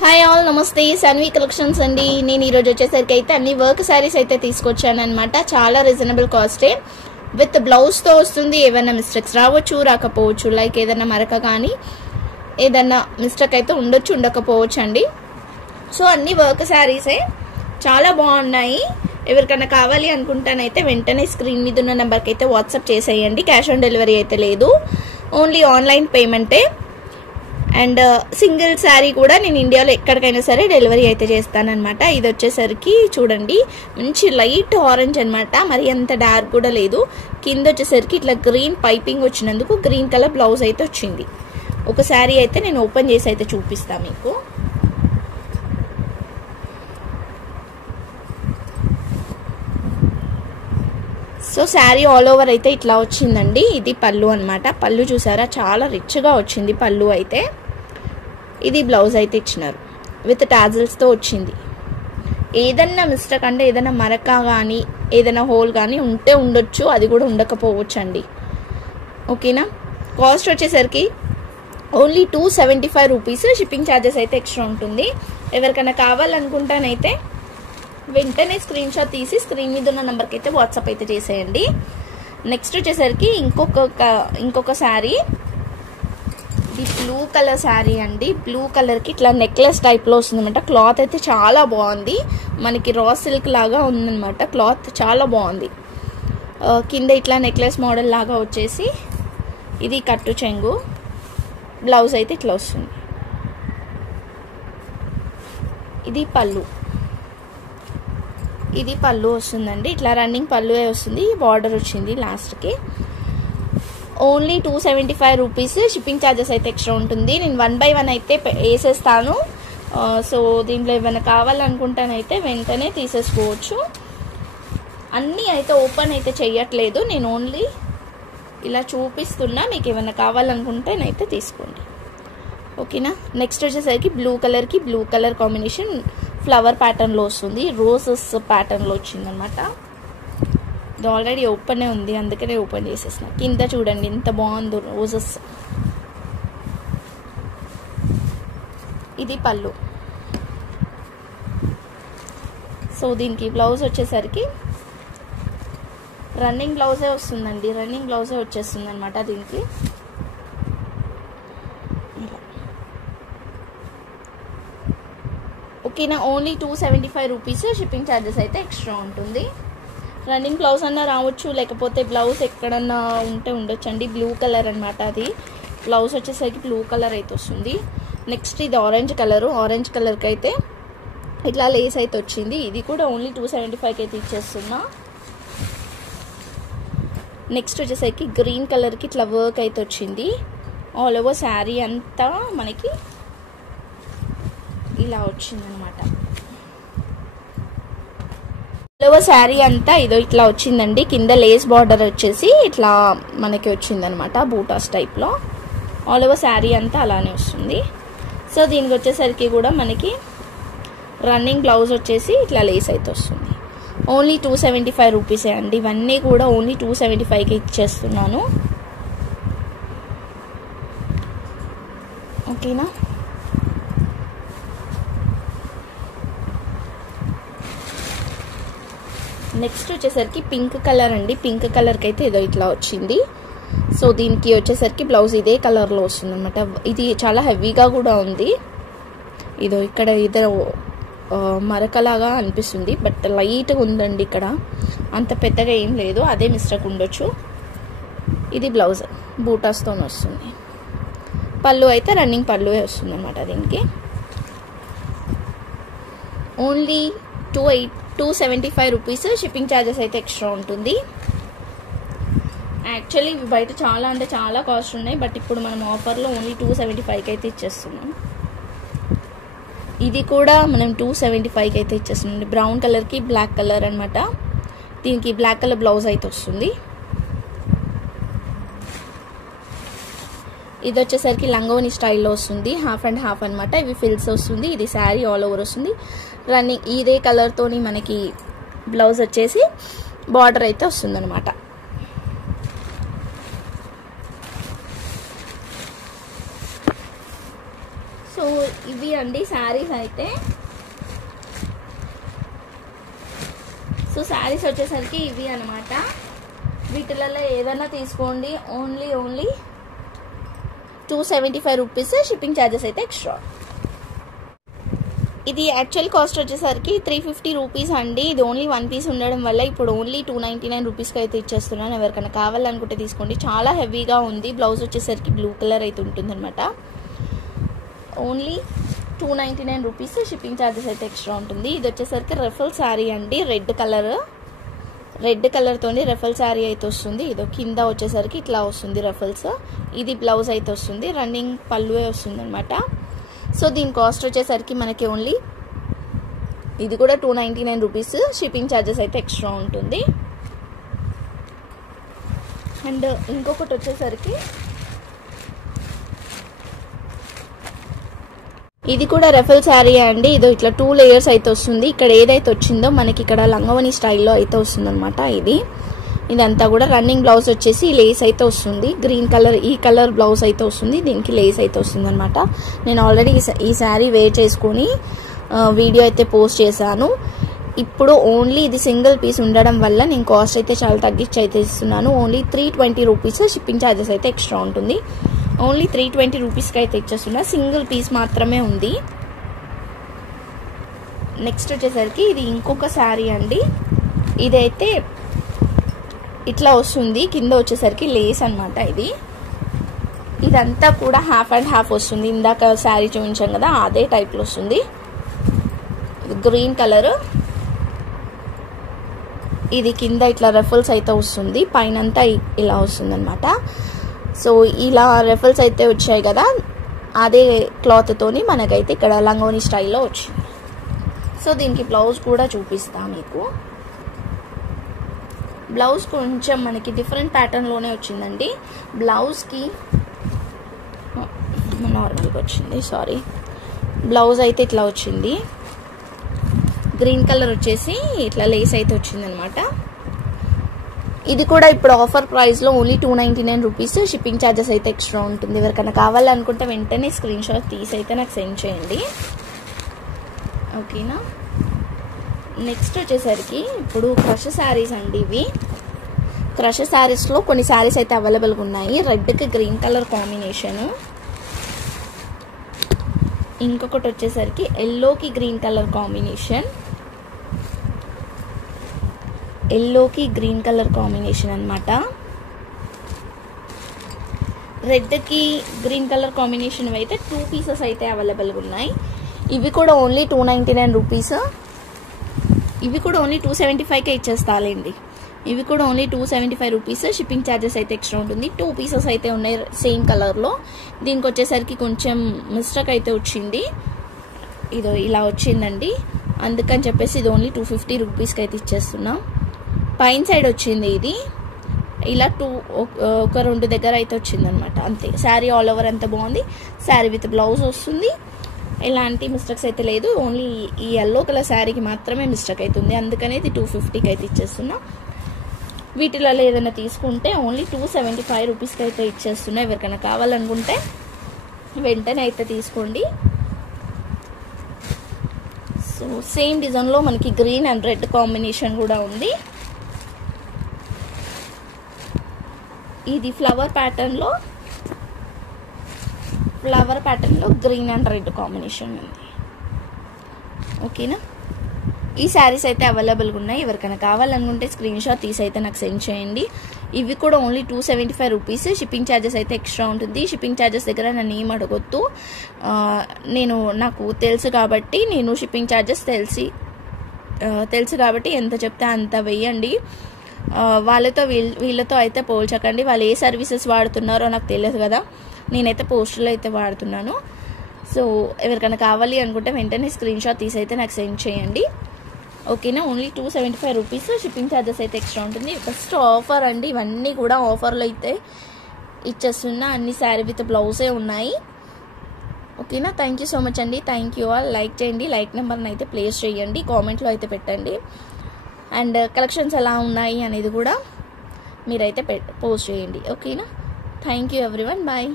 Hi all, నమస్తే. Sanvi collections అండి. నేను ఈరోజు వచ్చేసరికి అయితే అన్ని వర్క్ శారీస్ అయితే తీసుకొచ్చాను అనమాట. చాలా రీజనబుల్ కాస్టే విత్ బ్లౌజ్తో వస్తుంది. ఏమైనా మిస్టేక్స్ రావచ్చు, రాకపోవచ్చు. లైక్ ఏదైనా మరక కానీ ఏదన్నా మిస్టేక్ అయితే ఉండొచ్చు, ఉండకపోవచ్చు అండి. సో అన్ని వర్క్ శారీసే చాలా బాగున్నాయి. ఎవరికైనా కావాలి అనుకుంటానైతే వెంటనే స్క్రీన్ మీద ఉన్న నెంబర్కి అయితే వాట్సాప్ చేసేయండి. క్యాష్ ఆన్ డెలివరీ అయితే లేదు, ఓన్లీ ఆన్లైన్ పేమెంటే. అండ్ సింగిల్ శారీ కూడా నేను ఇండియాలో ఎక్కడికైనా సరే డెలివరీ అయితే చేస్తానన్నమాట. ఇది వచ్చేసరికి చూడండి, మంచి లైట్ ఆరెంజ్ అనమాట, మరి అంత డార్క్ కూడా లేదు. కింద వచ్చేసరికి ఇట్లా గ్రీన్ పైపింగ్ వచ్చినందుకు గ్రీన్ కలర్ బ్లౌజ్ అయితే వచ్చింది. ఒక శారీ అయితే నేను ఓపెన్ చేసి అయితే చూపిస్తాను మీకు. సో శారీ ఆల్ ఓవర్ అయితే ఇట్లా వచ్చిందండి. ఇది పళ్ళు అనమాట. పళ్ళు చూసారా, చాలా రిచ్గా వచ్చింది పళ్ళు అయితే. ఇది బ్లౌజ్ అయితే ఇచ్చినారు, విత్ టాజిల్స్తో వచ్చింది. ఏదన్నా మిస్టేక్ అంటే ఏదైనా మరక కానీ ఏదైనా హోల్ కానీ ఉంటే ఉండొచ్చు, అది కూడా ఉండకపోవచ్చు అండి. ఓకేనా. కాస్ట్ వచ్చేసరికి ఓన్లీ 275 రూపీస్. షిప్పింగ్ ఛార్జెస్ అయితే ఎక్స్ట్రా ఉంటుంది. ఎవరికైనా కావాలనుకుంటానైతే వెంటనే స్క్రీన్ షాట్ తీసి స్క్రీన్ మీద ఉన్న నెంబర్కి అయితే వాట్సాప్ అయితే చేసేయండి. నెక్స్ట్ వచ్చేసరికి ఇంకొక శారీ. ఇది బ్లూ కలర్ శారీ అండి. బ్లూ కలర్కి ఇట్లా నెక్లెస్ టైప్లో వస్తుందన్నమాట. క్లాత్ అయితే చాలా బాగుంది, మనకి రా సిల్క్ లాగా ఉందన్నమాట. క్లాత్ చాలా బాగుంది. కింద ఇట్లా నెక్లెస్ మోడల్ లాగా వచ్చేసి ఇది కట్టు చెంగు. బ్లౌజ్ అయితే ఇట్లా వస్తుంది. ఇది పళ్ళు. ఇది పళ్ళు వస్తుందండి. ఇట్లా రన్నింగ్ పళ్ళు వస్తుంది, బార్డర్ వచ్చింది లాస్ట్కి. Only 275 rupees. షిప్పింగ్ ఛార్జెస్ అయితే ఎక్స్ట్రా ఉంటుంది. నేను 1 by 1 అయితే వేసేస్తాను. సో దీంట్లో ఏమైనా కావాలనుకుంటానైతే వెంటనే తీసేసుకోవచ్చు. అన్నీ అయితే ఓపెన్ అయితే చెయ్యట్లేదు, నేను ఓన్లీ ఇలా చూపిస్తున్నా. మీకు ఏమైనా కావాలనుకుంటేనైతే తీసుకోండి. ఓకేనా. నెక్స్ట్ వచ్చేసరికి బ్లూ కలర్కి బ్లూ కలర్ కాంబినేషన్ ఫ్లవర్ ప్యాటర్న్లో వస్తుంది. రోజెస్ ప్యాటర్న్లో వచ్చిందనమాట. ఇది ఆల్రెడీ ఓపెనే ఉంది, అందుకనే ఓపెన్ చేసేసిన. కింద చూడండి ఎంత బాగుందో రోజెస్. ఇది పళ్ళు. సో దీనికి బ్లౌజ్ వచ్చేసరికి రన్నింగ్ బ్లౌజే వస్తుందండి. రన్నింగ్ బ్లౌజే వచ్చేస్తుంది అనమాట దీనికి. ఓకేనా. Only 275 rupees. షిప్పింగ్ ఛార్జెస్ అయితే ఎక్స్ట్రా ఉంటుంది. రన్నింగ్ బ్లౌజ్ అన్నా రావచ్చు, లేకపోతే బ్లౌజ్ ఎక్కడన్నా ఉంటే ఉండొచ్చు అండి. బ్లూ కలర్ అనమాట అది. బ్లౌజ్ వచ్చేసరికి బ్లూ కలర్ అయితే వస్తుంది. నెక్స్ట్ ఇది ఆరెంజ్ కలరు. ఆరెంజ్ కలర్కి అయితే ఇట్లా లేస్ అయితే వచ్చింది. ఇది కూడా ఓన్లీ 275కి అయితే ఇచ్చేస్తున్నా. నెక్స్ట్ వచ్చేసరికి గ్రీన్ కలర్కి ఇట్లా వర్క్ అయితే వచ్చింది. ఆల్ ఓవర్ శారీ అంతా మనకి ఇలా వచ్చిందనమాట. ఆల్ ఓవర్ శారీ అంతా ఇదో ఇట్లా వచ్చిందండి. కింద లేస్ బార్డర్ వచ్చేసి ఇట్లా మనకి వచ్చిందనమాట, బూటాస్ టైప్లో. ఆల్ ఓవర్ శారీ అంతా అలానే వస్తుంది. సో దీనికి వచ్చేసరికి కూడా మనకి రన్నింగ్ బ్లౌజ్ వచ్చేసి ఇట్లా లేస్ అయితే వస్తుంది. ఓన్లీ 275 రూపీసే అండి. ఇవన్నీ కూడా ఓన్లీ 275కి ఇచ్చేస్తున్నాను. ఓకేనా. నెక్స్ట్ వచ్చేసరికి పింక్ కలర్ అండి. పింక్ కలర్కి అయితే ఏదో ఇట్లా వచ్చింది. సో దీనికి వచ్చేసరికి బ్లౌజ్ ఇదే కలర్లో వస్తుంది అనమాట. ఇది చాలా హెవీగా కూడా ఉంది. ఇదో ఇక్కడ ఇద్దరు మరకలాగా అనిపిస్తుంది, బట్ లైట్గా ఉందండి. ఇక్కడ అంత పెద్దగా ఏం లేదు, అదే మిస్టేక్ ఉండొచ్చు. ఇది బ్లౌజ్ బూటాస్తో వస్తుంది. పళ్ళు అయితే రన్నింగ్ పళ్ళు వస్తుంది అనమాట దీనికి. Only 275 rupees. షిప్పింగ్ ఛార్జెస్ అయితే ఎక్స్ట్రా ఉంటుంది. యాక్చువల్లీ బయట చాలా అంటే చాలా కాస్ట్ ఉన్నాయి, బట్ ఇప్పుడు మనం ఆఫర్లో ఓన్లీ 275కి అయితే ఇచ్చేస్తున్నాం. ఇది కూడా మనం 275కి అయితే ఇచ్చేస్తున్నాం. బ్రౌన్ కలర్కి బ్లాక్ కలర్ అనమాట. దీనికి బ్లాక్ కలర్ బ్లౌజ్ అయితే వస్తుంది. ఇది వచ్చేసరికి లంగోని స్టైల్లో వస్తుంది, హాఫ్ అండ్ హాఫ్ అనమాట. ఇవి ఫిల్స్ వస్తుంది. ఇది శారీ ఆల్ ఓవర్ వస్తుంది. రన్నింగ్ ఇదే కలర్తోని మనకి బ్లౌజ్ వచ్చేసి బార్డర్ అయితే వస్తుంది అనమాట. సో ఇవి అండి శారీస్ అయితే. సో శారీస్ వచ్చేసరికి ఇవి అనమాట. వీటిలలో ఏదైనా తీసుకోండి. Only 275 rupees. షిప్పింగ్ ఛార్జెస్ అయితే ఎక్స్ట్రా. ఇది యాక్చువల్ కాస్ట్ వచ్చేసరికి 350 రూపీస్ అండి. ఇది ఓన్లీ 1 పీస్ ఉండడం వల్ల ఇప్పుడు ఓన్లీ 299 రూపీస్కి అయితే ఇచ్చేస్తున్నాను. ఎవరికైనా కావాలనుకుంటే తీసుకోండి. చాలా హెవీగా ఉంది. బ్లౌజ్ వచ్చేసరికి బ్లూ కలర్ అయితే ఉంటుందన్నమాట. Only 299 rupees. షిప్పింగ్ ఛార్జెస్ అయితే ఎక్స్ట్రా ఉంటుంది. ఇది వచ్చేసరికి రెఫల్ శారీ అండి. రెడ్ కలర్తోని రెఫల్ శారీ అయితే వస్తుంది. ఇది కింద వచ్చేసరికి ఇట్లా వస్తుంది రెఫల్స్. ఇది బ్లౌజ్ అయితే వస్తుంది. రన్నింగ్ పళ్ళువే వస్తుంది అనమాట. సో దీని కాస్ట్ వచ్చేసరికి మనకి ఓన్లీ ఇది కూడా 299 రూపీస్. షిప్పింగ్ ఛార్జెస్ అయితే ఎక్స్ట్రా ఉంటుంది. అండ్ ఇంకొకటి వచ్చేసరికి ఇది కూడా రెఫల్ శారీ అండి. ఇది ఇట్లా 2 లేయర్స్ అయితే వస్తుంది. ఇక్కడ ఏదైతే వచ్చిందో మనకి ఇక్కడ లంగవని స్టైల్లో అయితే వస్తుంది అనమాట. ఇదంతా కూడా రన్నింగ్ బ్లౌజ్ వచ్చేసి లేస్ అయితే వస్తుంది. గ్రీన్ కలర్ ఈ కలర్ బ్లౌజ్ అయితే వస్తుంది. దీనికి లేస్ అయితే వస్తుంది అనమాట. నేను ఆల్రెడీ ఈ శారీ వేర్ చేసుకొని వీడియో అయితే పోస్ట్ చేశాను. ఇప్పుడు ఓన్లీ ఇది సింగిల్ పీస్ ఉండడం వల్ల నేను కాస్ట్ అయితే చాలా తగ్గించి అయితే ఇస్తున్నాను. Only 320 rupees. షిప్పింగ్ ఛార్జెస్ అయితే ఎక్స్ట్రా ఉంటుంది. ఓన్లీ 320 రూపీస్కి అయితే ఇచ్చేస్తున్నా. సింగిల్ పీస్ మాత్రమే ఉంది. నెక్స్ట్ వచ్చేసరికి ఇది ఇంకొక శారీ అండి. ఇదైతే ఇట్లా వస్తుంది. కింద వచ్చేసరికి లేస్ అనమాట. ఇదంతా కూడా హాఫ్ అండ్ హాఫ్ వస్తుంది. ఇందాక శారీ చూపించాం కదా, అదే టైప్లో వస్తుంది. Green colour. ఇది కింద ఇట్లా రెఫల్స్ అయితే వస్తుంది. పైనంతా ఇలా వస్తుంది అనమాట. సో ఇలా రెఫల్స్ అయితే వచ్చాయి కదా, అదే క్లాత్ తోని మనకైతే ఇక్కడ లంగోని స్టైల్లో వచ్చింది. సో దీనికి బ్లౌజ్ కూడా చూపిస్తా మీకు. బ్లౌజ్ కొంచెం మనకి డిఫరెంట్ ప్యాటర్న్లోనే వచ్చిందండి. బ్లౌజ్కి నార్మల్గా వచ్చింది, సారీ. బ్లౌజ్ అయితే ఇట్లా వచ్చింది. గ్రీన్ కలర్ వచ్చేసి ఇట్లా లేస్ అయితే వచ్చిందనమాట. ఇది కూడా ఇప్పుడు ఆఫర్ ప్రైస్లో ఓన్లీ 299 రూపీస్. షిప్పింగ్ ఛార్జెస్ అయితే ఎక్స్ట్రా ఉంటుంది. ఎవరికైనా కావాలనుకుంటే వెంటనే స్క్రీన్ షాట్ తీసి అయితే నాకు సెండ్ చేయండి, ఓకేనా. నెక్స్ట్ వచ్చేసరికి ఇప్పుడు క్రష్ శారీస్ అండి. ఇవి క్రష్ శారీస్లో కొన్ని శారీస్ అయితే అవైలబుల్గా ఉన్నాయి. రెడ్కి గ్రీన్ కలర్ కాంబినేషన్. ఇంకొకటి వచ్చేసరికి ఎల్లోకి గ్రీన్ కలర్ కాంబినేషన్. ఎల్లోకి గ్రీన్ కలర్ కాంబినేషన్ అనమాట. రెడ్కి గ్రీన్ కలర్ కాంబినేషన్ అయితే 2 పీసెస్ అయితే అవైలబుల్గా ఉన్నాయి. ఇవి కూడా ఓన్లీ 299 రూపీస్. ఇవి కూడా ఓన్లీ 275కే ఇచ్చేస్తాలేండి. ఇవి కూడా ఓన్లీ 275 రూపీస్. షిప్పింగ్ ఛార్జెస్ అయితే ఎక్స్ట్రా ఉంటుంది. 2 పీసెస్ అయితే ఉన్నాయి సేమ్ కలర్లో. దీనికి వచ్చేసరికి కొంచెం మిస్టేక్ అయితే వచ్చింది. ఇదో ఇలా వచ్చిందండి. అందుకని చెప్పేసి ఇది ఓన్లీ 250 రూపీస్కి అయితే ఇచ్చేస్తున్నాం. పైన సైడ్ వచ్చింది ఇది ఇలా ఒక 2 దగ్గర అయితే వచ్చింది అనమాట. అంతే. శారీ ఆల్ ఓవర్ అంతా బాగుంది. శారీ విత్ బ్లౌజ్ వస్తుంది. ఎలాంటి మిస్టేక్స్ అయితే లేదు. ఓన్లీ ఈ ఎల్లో కలర్ శారీకి మాత్రమే మిస్టేక్ అవుతుంది. అందుకనే ఇది 250కి అయితే ఇచ్చేస్తున్నా. వీటిలో ఏదైనా తీసుకుంటే ఓన్లీ 275 రూపీస్కి అయితే ఇచ్చేస్తున్నా. ఎవరికైనా కావాలనుకుంటే వెంటనే అయితే తీసుకోండి. సో సేమ్ డిజైన్లో మనకి గ్రీన్ అండ్ రెడ్ కాంబినేషన్ కూడా ఉంది. ఇది ఫ్లవర్ ప్యాటర్న్లో గ్రీన్ అండ్ రెడ్ కాంబినేషన్ ఉంది, ఓకేనా. ఈ శారీస్ అయితే అవైలబుల్గా ఉన్నాయి. ఎవరికైనా కావాలనుకుంటే స్క్రీన్ షాట్ తీసి అయితే నాకు సెండ్ చేయండి. ఇవి కూడా ఓన్లీ 275 రూపీస్. షిప్పింగ్ ఛార్జెస్ అయితే ఎక్స్ట్రా ఉంటుంది. షిప్పింగ్ ఛార్జెస్ దగ్గర నన్ను ఏం అడగొద్దు. నాకు తెలుసు కాబట్టి నేను షిప్పింగ్ ఛార్జెస్ తెలుసు కాబట్టి ఎంత చెప్తే అంత వెయ్యండి. వాళ్ళతో వీళ్ళతో అయితే పోల్చకండి. వాళ్ళు ఏ సర్వీసెస్ వాడుతున్నారో నాకు తెలియదు కదా. నేనైతే పోస్టులు అయితే వాడుతున్నాను. సో ఎవరికైనా కావాలి అనుకుంటే వెంటనే స్క్రీన్ షాట్ తీసి అయితే నాకు సెండ్ చేయండి, ఓకేనా. Only 275 rupees. షిప్పింగ్ ఛార్జెస్ అయితే ఎక్స్ట్రా ఉంటుంది. ఫస్ట్ ఆఫర్ అండి. ఇవన్నీ కూడా ఆఫర్లో అయితే ఇచ్చేస్తున్నా. అన్ని శారీ విత్ బ్లౌజే ఉన్నాయి, ఓకేనా. థ్యాంక్ యూ సో మచ్ అండి. Thank you all. లైక్ చేయండి. లైక్ నెంబర్ని అయితే ప్లేస్ చేయండి. కామెంట్లో అయితే పెట్టండి. అండ్ కలెక్షన్స్ ఎలా ఉన్నాయి అనేది కూడా మీరైతే పోస్ట్ చేయండి, ఓకేనా. Thank you everyone. బాయ్.